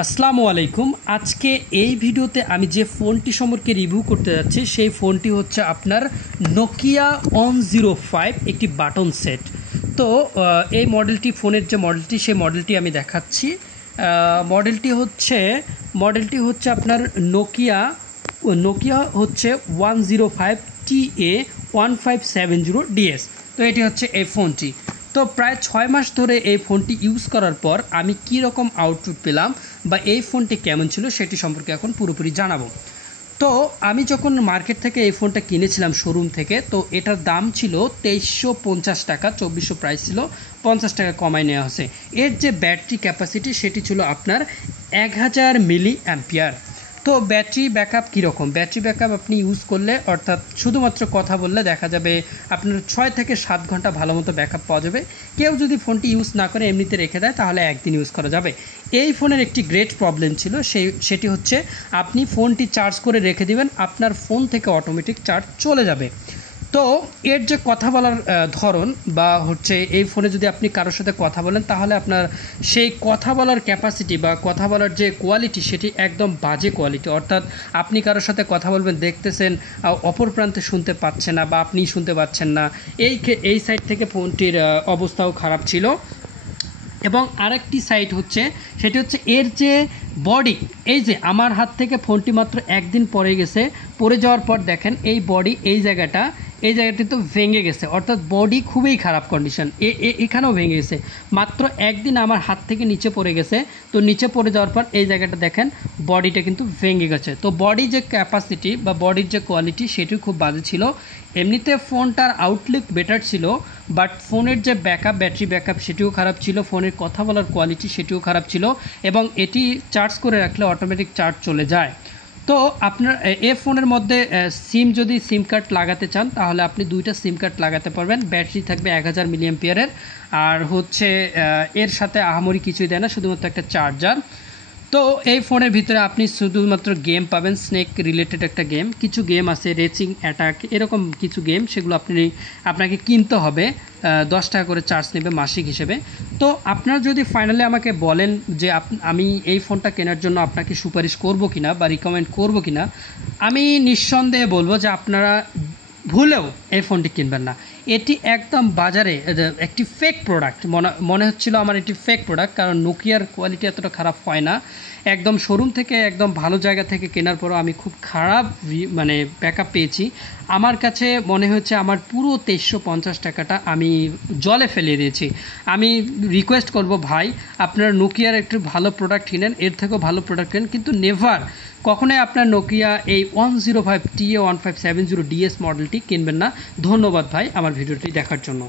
আসসালামু আলাইকুম। আজকে এই ভিডিওতে আমি যে ফোনটি সম্পর্কে রিভিউ করতে যাচ্ছি সেই ফোনটি হচ্ছে আপনার নোকিয়া 105 একটি বাটন সেট। তো এই মডেলটি ফোনের যে মডেলটি সেই মডেলটি আমি দেখাচ্ছি। মডেলটি হচ্ছে আপনার নোকিয়া হচ্ছে 105TA1570DS। তো এটি হচ্ছে এই ফোনটি। তো প্রায় 6 মাস ধরে এই ফোনটি ইউজ করার পর আমি কী রকম আউটপুট পেলাম বা এই ফোনটি কেমন ছিল সেটি সম্পর্কে এখন পুরোপুরি জানাবো। তো আমি যখন মার্কেট থেকে এই ফোনটা কিনেছিলাম শোরুম থেকে, তো এটার দাম ছিল 2350 টাকা, 2400 প্রাইস ছিল, 50 টাকা কমায় নেওয়া হয়েছে। এর যে ব্যাটারি ক্যাপাসিটি সেটি ছিল আপনার 1000 মিলি অ্যাম্পিয়ার। তো ব্যাটারি ব্যাকআপ কীরকম? ব্যাটারি ব্যাকআপ আপনি ইউজ করলে, অর্থাৎ শুধুমাত্র কথা বললে দেখা যাবে আপনার 6 থেকে 7 ঘন্টা ভালো মতো ব্যাকআপ পাওয়া যাবে। কেউ যদি ফোনটি ইউজ না করে এমনিতে রেখে দেয় তাহলে একদিন ইউজ করা যাবে। এই ফোনের একটি গ্রেট প্রবলেম ছিল, সেটি হচ্ছে আপনি ফোনটি চার্জ করে রেখে দিবেন, আপনার ফোন থেকে অটোমেটিক চার্জ চলে যাবে। তো এর যে কথা বলার ধরন বা হচ্ছে এই ফোনে যদি আপনি কারোর সাথে কথা বলেন তাহলে আপনার সেই কথা বলার ক্যাপাসিটি বা কথা বলার যে কোয়ালিটি সেটি একদম বাজে কোয়ালিটি। অর্থাৎ আপনি কারোর সাথে কথা বলবেন, দেখতেছেন অপর প্রান্তে শুনতে পাচ্ছে না বা আপনি শুনতে পাচ্ছেন না। এই সাইড থেকে ফোনটির অবস্থাও খারাপ ছিল। এবং আরেকটি সাইট হচ্ছে, সেটি হচ্ছে এর যে বডি, এই যে আমার হাত থেকে ফোনটি মাত্র একদিন পরে গেছে, পরে যাওয়ার পর দেখেন এই বডি এই জায়গাটি তো ভেঙে গেছে, অর্থাৎ বডি খুবই খারাপ কন্ডিশন। এখানেও ভেঙে গেছে, মাত্র একদিন আমার হাত থেকে নিচে পড়ে গেছে। তো নিচে পড়ে যাওয়ার পর এই জায়গাটা দেখেন বডিটা কিন্তু ভেঙে গেছে। তো বডি যে ক্যাপাসিটি বা বডির যে কোয়ালিটি সেটিও খুব বাজে ছিল। এমনিতে ফোনটার আউটলুক বেটার ছিল, বাট ফোনের যে ব্যাটারি ব্যাকআপ সেটিও খারাপ ছিল, ফোনের কথা বলার কোয়ালিটি সেটিও খারাপ ছিল, এবং এটি চার্জ করে রাখলে অটোমেটিক চার্জ চলে যায়। তো আপনার এই ফোনের মধ্যে সিম কার্ড লাগাতে চান তাহলে আপনি 2টা সিম কার্ড লাগাতে পারবেন। ব্যাটারি থাকবে 1000 মিলি অ্যাম্পিয়ারের, আর হচ্ছে এর সাথে আহামরি কিছুই দেয় না, শুধুমাত্র একটা চার্জার। তো এই ফোনের ভিতরে আপনি শুধুমাত্র গেম পাবেন, স্নেক রিলেটেড একটা গেম, কিছু গেম আছে রেসিং অ্যাটাক এরকম কিছু গেম, সেগুলো আপনাকে কিনতে হবে। 10 টাকা করে চার্জ নেবে মাসিক হিসেবে। তো আপনারা যদি ফাইনালি আমাকে বলেন যে আমি এই ফোনটা কেনার জন্য আপনাকে সুপারিশ করব কিনা বা রিকমেন্ড করব কিনা, আমি নিঃসন্দেহে বলবো যে আপনারা ভুলেও এই ফোনটি কিনবেন না। এটি একদম বাজারে একটি ফেক প্রোডাক্ট মনে হচ্ছিল আমার, এটি ফেক প্রোডাক্ট, কারণ নোকিয়ার কোয়ালিটি এতটা খারাপ হয় না। একদম শোরুম থেকে একদম ভালো জায়গা থেকে কেনার পরও আমি খুব খারাপ ব্যাকআপ পেয়েছি। আমার কাছে মনে হচ্ছে আমার পুরো 2350 টাকাটা আমি জলে ফেলিয়ে দিয়েছি। আমি রিকোয়েস্ট করব ভাই, আপনারা নোকিয়ার একটু ভালো প্রোডাক্ট কিনেন, এর থেকেও ভালো প্রোডাক্ট কিনেন, কিন্তু নেভার কখনোই আপনার নোকিয়া এই 105TA1570DS মডেলটি কিনবেন না। ধন্যবাদ ভাই আমার ভিডিওটি দেখার জন্য।